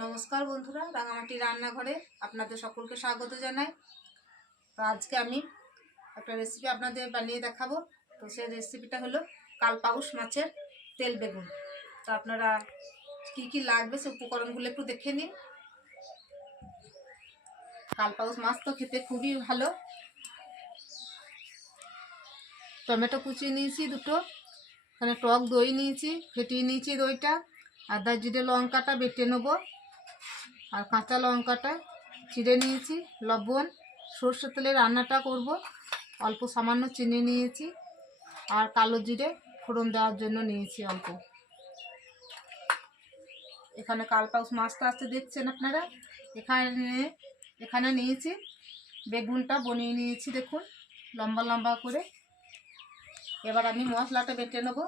নমস্কার বন্ধুরা, রাঙামাটি রান্নাঘরে আপনাদের সকলকে স্বাগত জানাই। তো আজকে আমি একটা রেসিপি আপনাদের বানিয়ে দেখাবো। তো সেই রেসিপিটা হলো কালপাউস মাছের তেল বেগুন। তো আপনারা কি কি লাগবে সে উপকরণগুলো একটু দেখে নিন। কালপাউস মাছ তো খেতে খুবই ভালো। টমেটো কুচিয়ে নিয়েছি দুটো, এখানে টক দই নিয়েছি, ফেটিয়ে নিয়েছি দইটা, আদা, জিরে, লঙ্কাটা বেটে নেব। আর কাঁচা লঙ্কাটা চিড়ে নিয়েছি, লবণ সর্ষে তেলে রান্নাটা করব। অল্প সামান্য চিনি নিয়েছি আর কালো জিরে ফোড়ন দেওয়ার জন্য নিয়েছি অল্প। এখানে কালপাউস মাছটা আসতে দেখছেন আপনারা? এখানে এখানে নিয়েছি বেগুনটা, বনিয়ে নিয়েছি দেখুন, লম্বা লম্বা করে। এবার আমি মশলাটা বেটে নেব।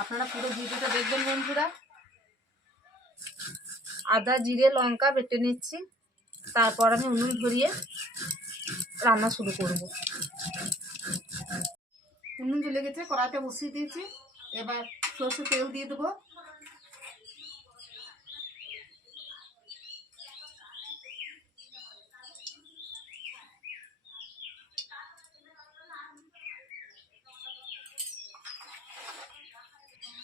আপনারা পুরো ভিডিওটা দেখবেন বন্ধুরা। আদা, জিরে, লঙ্কা বেটে নিচ্ছি। তারপর আমি উনুন ধরিয়ে রান্না শুরু করব। উনুন জ্বলে গেছে, কড়াইতে বসিয়ে দিয়েছি। এবার সরষে তেল দিয়ে দেবো।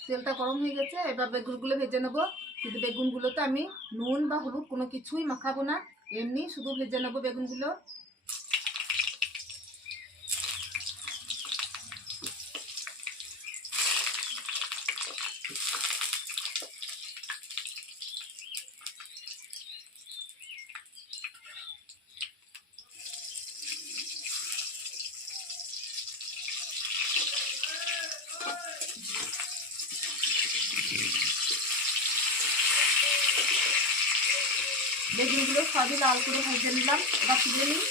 তেলটা গরম হয়ে গেছে, এবার বেগুনগুলো ভেজে নেব। কিন্তু বেগুনগুলোতে আমি নুন বা হলুদ কোনো কিছুই মাখাবো না। এমনি শুধু ভেজে নেব বেগুনগুলো। বেগুনগুলো সবই লাল করে ভেজে নিলাম। এবার তুলে নিই।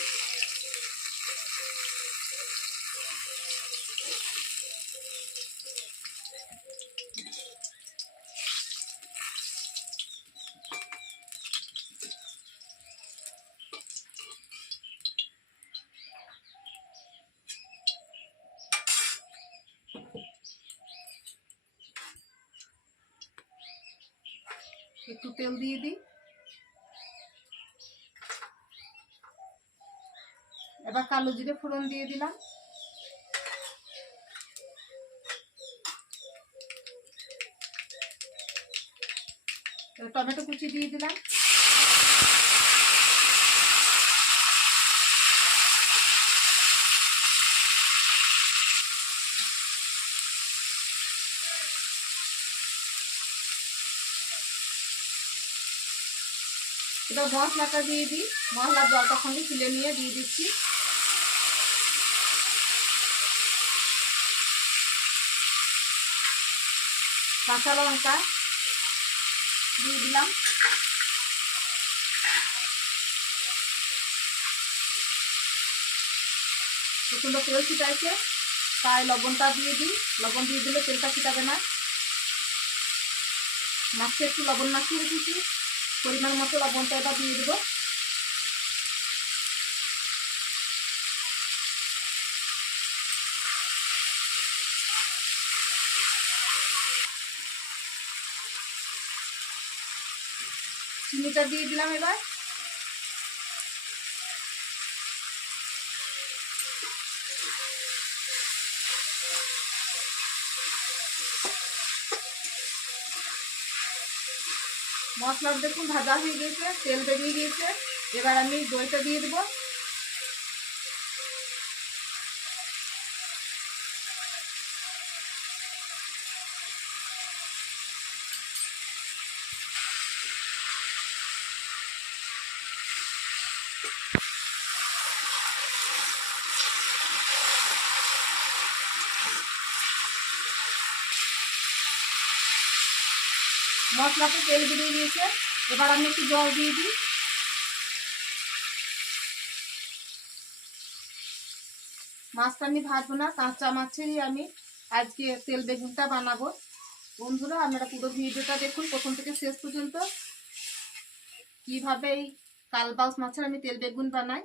একটু তেল দিয়ে দিই। এবার কালো জিরে ফোড়ন দিয়ে দিলাম। টমেটো কুচি দিয়ে দিলাম। এবার মশলাটা দিয়ে দিই। মশলার জলটা তুলে নিয়ে দিয়ে দিচ্ছি। কাঁচা লঙ্কা দিয়ে দিলাম। প্রচণ্ড তেল ছিটাইছে, তাই লবণটা দিয়ে দিই। লবণ দিয়ে দিলে তেলটা ছিটাবে না। মাছটা একটু লবণ মাখিয়ে রেখেছি। পরিমাণ মতো লবণটা এবার দিয়ে দেবো। চিনিটা দিয়ে দিলাম এবার। মশলা দেখুন ভাজা হয়ে গেছে, তেল বেরিয়ে গিয়েছে এবার আমি দইটা দিয়ে দেবো। মশলাতে তেল বেরিয়ে গিয়েছে। এবার আমি একটু জল দিয়ে দিই। মাছটা আমি ভাজবো না, কাঁচা মাছেরই আমি আজকে তেল বেগুনটা বানাবো। বন্ধুরা, আপনারা পুরো ভিডিওটা দেখুন প্রথম থেকে শেষ পর্যন্ত। কীভাবে এই কালবাউস মাছের আমি তেল বেগুন বানাই।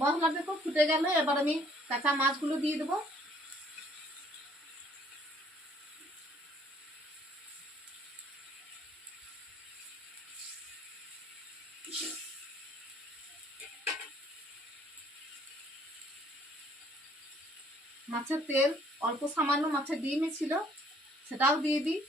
মশলা দেখো ফুটে গেল, এবার আমি কাঁচা মাছগুলো দিয়ে দেবো। মাছের তেল অল্প সামান্য মাছের ডিমে ছিল। সেটাও দিয়ে দিই।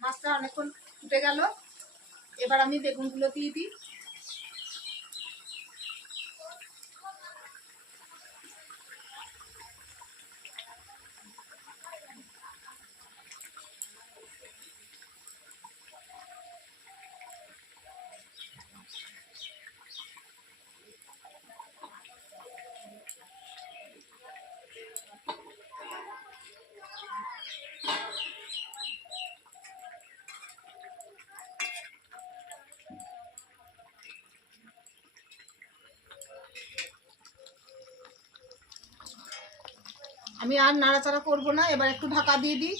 মাছটা অনেকক্ষণ ফুটে গেল। এবার আমি বেগুনগুলো দিয়ে দিই। আমি আর নাড়াচাড়া করব না এবার একটু ঢাকা দিয়ে দিই।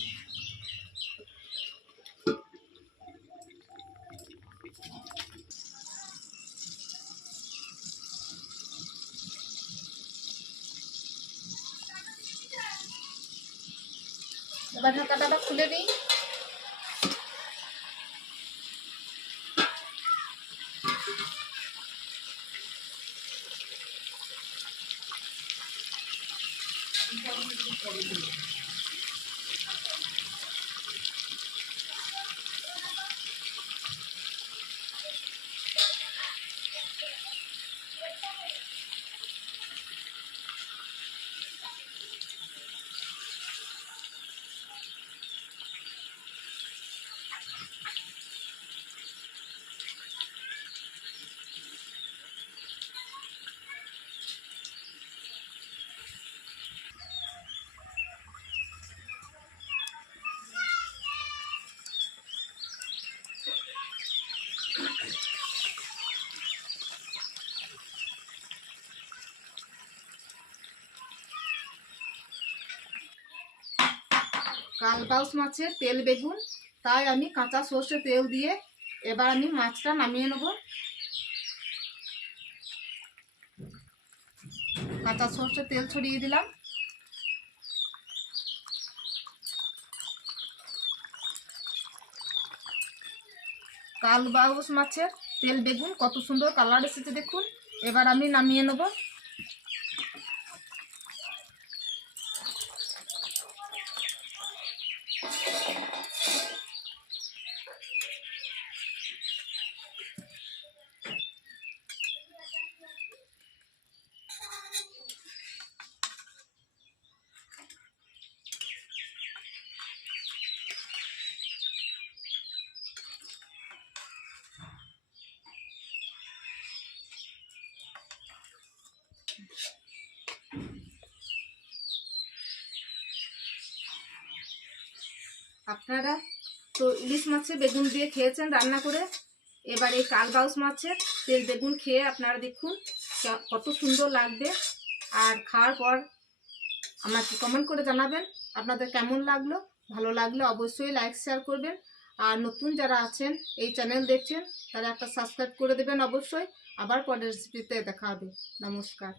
এবার ঢাকাটা খুলে দিই। কালবাউস মাছের তেল বেগুন। তাই আমি কাঁচা সর্ষে তেল দিয়ে এবার আমি মাছটা নামিয়ে নেব। কাঁচা সর্ষে তেল ছড়িয়ে দিলাম। কালবাউস মাছের তেল বেগুন কত সুন্দর কালার এসেছে দেখুন। এবার আমি নামিয়ে নেব। আপনারা তো ইলিশ মাছে বেগুন দিয়ে খেয়েছেন রান্না করে। এবার এই কালবাউস মাছের তেল বেগুন খেয়ে আপনারা দেখুন কত সুন্দর লাগবে। আর খাওয়ার পর আমাকে কমেন্ট করে জানাবেন? আপনাদের কেমন লাগল? ভালো লাগলে অবশ্যই লাইক শেয়ার করবেন। আর নতুন যারা আছেন, এই চ্যানেল দেখছেন, তারা একটা সাবস্ক্রাইব করে দেবেন অবশ্যই। আবার পরের রেসিপিতে দেখা হবে। নমস্কার।